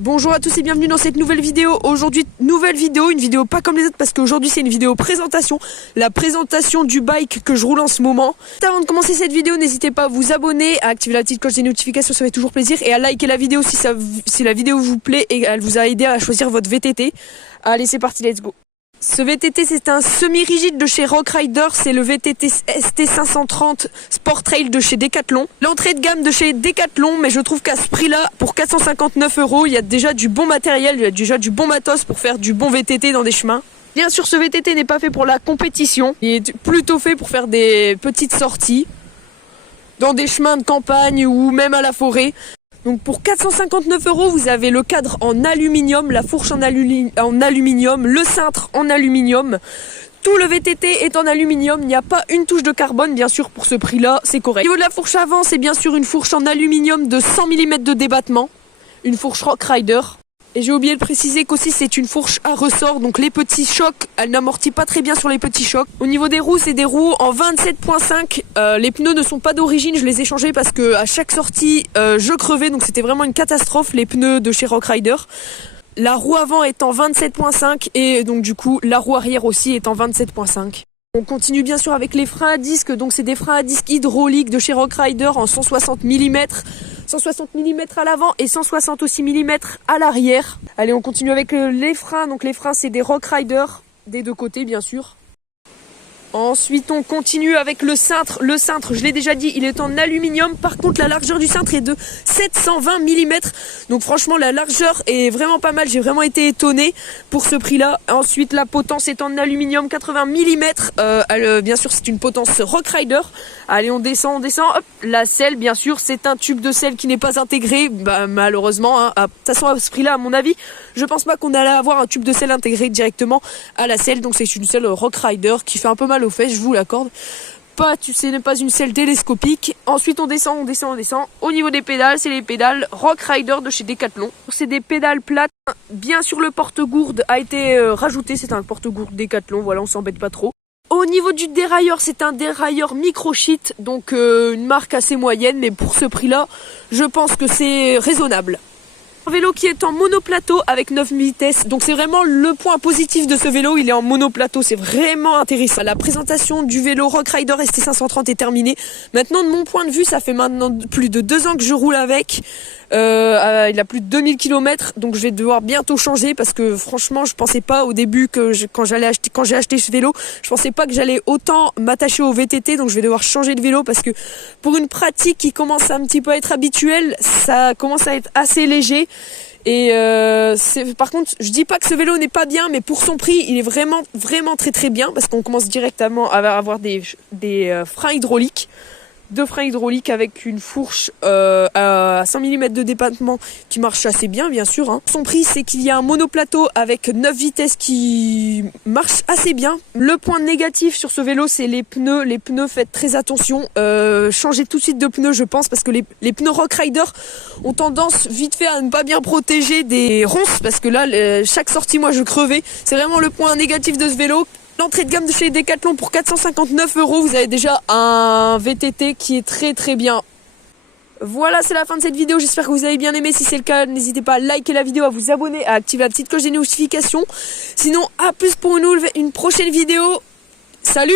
Bonjour à tous et bienvenue dans cette nouvelle vidéo. Aujourd'hui, nouvelle vidéo, une vidéo pas comme les autres parce qu'aujourd'hui c'est une vidéo présentation. La présentation du bike que je roule en ce moment. Avant de commencer cette vidéo, n'hésitez pas à vous abonner, à activer la petite cloche des notifications, ça fait toujours plaisir. Et à liker la vidéo si la vidéo vous plaît et elle vous a aidé à choisir votre VTT. Allez, c'est parti, let's go. Ce VTT c'est un semi-rigide de chez Rock Rider, c'est le VTT ST530 Sport Trail de chez Decathlon. L'entrée de gamme de chez Decathlon, mais je trouve qu'à ce prix-là, pour 459 €, il y a déjà du bon matériel, il y a déjà du bon matos pour faire du bon VTT dans des chemins. Bien sûr, ce VTT n'est pas fait pour la compétition, il est plutôt fait pour faire des petites sorties dans des chemins de campagne ou même à la forêt. Donc pour 459 €, vous avez le cadre en aluminium, la fourche en aluminium, le cintre en aluminium. Tout le VTT est en aluminium, il n'y a pas une touche de carbone, bien sûr pour ce prix-là, c'est correct. Au niveau de la fourche avant, c'est bien sûr une fourche en aluminium de 100 mm de débattement, une fourche Rock Rider. Et j'ai oublié de préciser qu'aussi c'est une fourche à ressort, donc les petits chocs, elle n'amortit pas très bien sur les petits chocs. Au niveau des roues, c'est des roues en 27.5, les pneus ne sont pas d'origine, je les ai changés parce que à chaque sortie je crevais, donc c'était vraiment une catastrophe les pneus de chez Rock Rider. La roue avant est en 27.5 et donc du coup la roue arrière aussi est en 27.5. On continue bien sûr avec les freins à disque, donc c'est des freins à disque hydrauliques de chez Rock Rider en 160 mm. 160 mm à l'avant et 160 aussi mm à l'arrière. Allez, on continue avec les freins. Donc les freins, c'est des Rock Rider, des deux côtés bien sûr. Ensuite, on continue avec le cintre. Le cintre, je l'ai déjà dit, il est en aluminium. Par contre, la largeur du cintre est de 720 mm. Donc franchement, la largeur est vraiment pas mal. J'ai vraiment été étonné pour ce prix-là. Ensuite, la potence est en aluminium 80 mm. Bien sûr, c'est une potence Rock Rider. Allez, on descend, on descend. Hop, la selle, bien sûr, c'est un tube de selle qui n'est pas intégré. Bah, malheureusement, hein. De toute façon, à ce prix-là, à mon avis, je pense pas qu'on allait avoir un tube de selle intégré directement à la selle. Donc c'est une selle Rock Rider qui fait un peu mal aux fesses, je vous l'accorde. Ce n'est pas une selle télescopique. Ensuite on descend, on descend, on descend. Au niveau des pédales, c'est les pédales Rock Rider de chez Decathlon. C'est des pédales plates. Bien sûr le porte-gourde a été rajouté, c'est un porte-gourde Decathlon, voilà, on s'embête pas trop. Au niveau du dérailleur, c'est un dérailleur Microshit, donc une marque assez moyenne, mais pour ce prix-là, je pense que c'est raisonnable. Un vélo qui est en monoplateau avec 9 vitesses, donc c'est vraiment le point positif de ce vélo, il est en monoplateau, c'est vraiment intéressant. La présentation du vélo Rock Rider ST530 est terminée. Maintenant, de mon point de vue, ça fait maintenant plus de 2 ans que je roule avec. Il a plus de 2000 km, donc je vais devoir bientôt changer parce que franchement je pensais pas au début que quand j'ai acheté ce vélo, je pensais pas que j'allais autant m'attacher au VTT, donc je vais devoir changer de vélo parce que pour une pratique qui commence un petit peu à être habituelle, ça commence à être assez léger. Et par contre, je dis pas que ce vélo n'est pas bien, mais pour son prix, il est vraiment très très bien parce qu'on commence directement à avoir des freins hydrauliques. 2 freins hydrauliques avec une fourche à 100 mm de débattement qui marche assez bien, bien sûr. Hein. Son prix, c'est qu'il y a un monoplateau avec 9 vitesses qui marche assez bien. Le point négatif sur ce vélo, c'est les pneus. Les pneus, faites très attention. Changez tout de suite de pneus, je pense, parce que les pneus Rock Rider ont tendance vite fait à ne pas bien protéger des ronces, parce que là, chaque sortie, moi, je crevais. C'est vraiment le point négatif de ce vélo. L'entrée de gamme de chez Decathlon pour 459 €, vous avez déjà un VTT qui est très très bien. Voilà, c'est la fin de cette vidéo, j'espère que vous avez bien aimé. Si c'est le cas, n'hésitez pas à liker la vidéo, à vous abonner, à activer la petite cloche des notifications. Sinon, à plus pour une prochaine vidéo. Salut!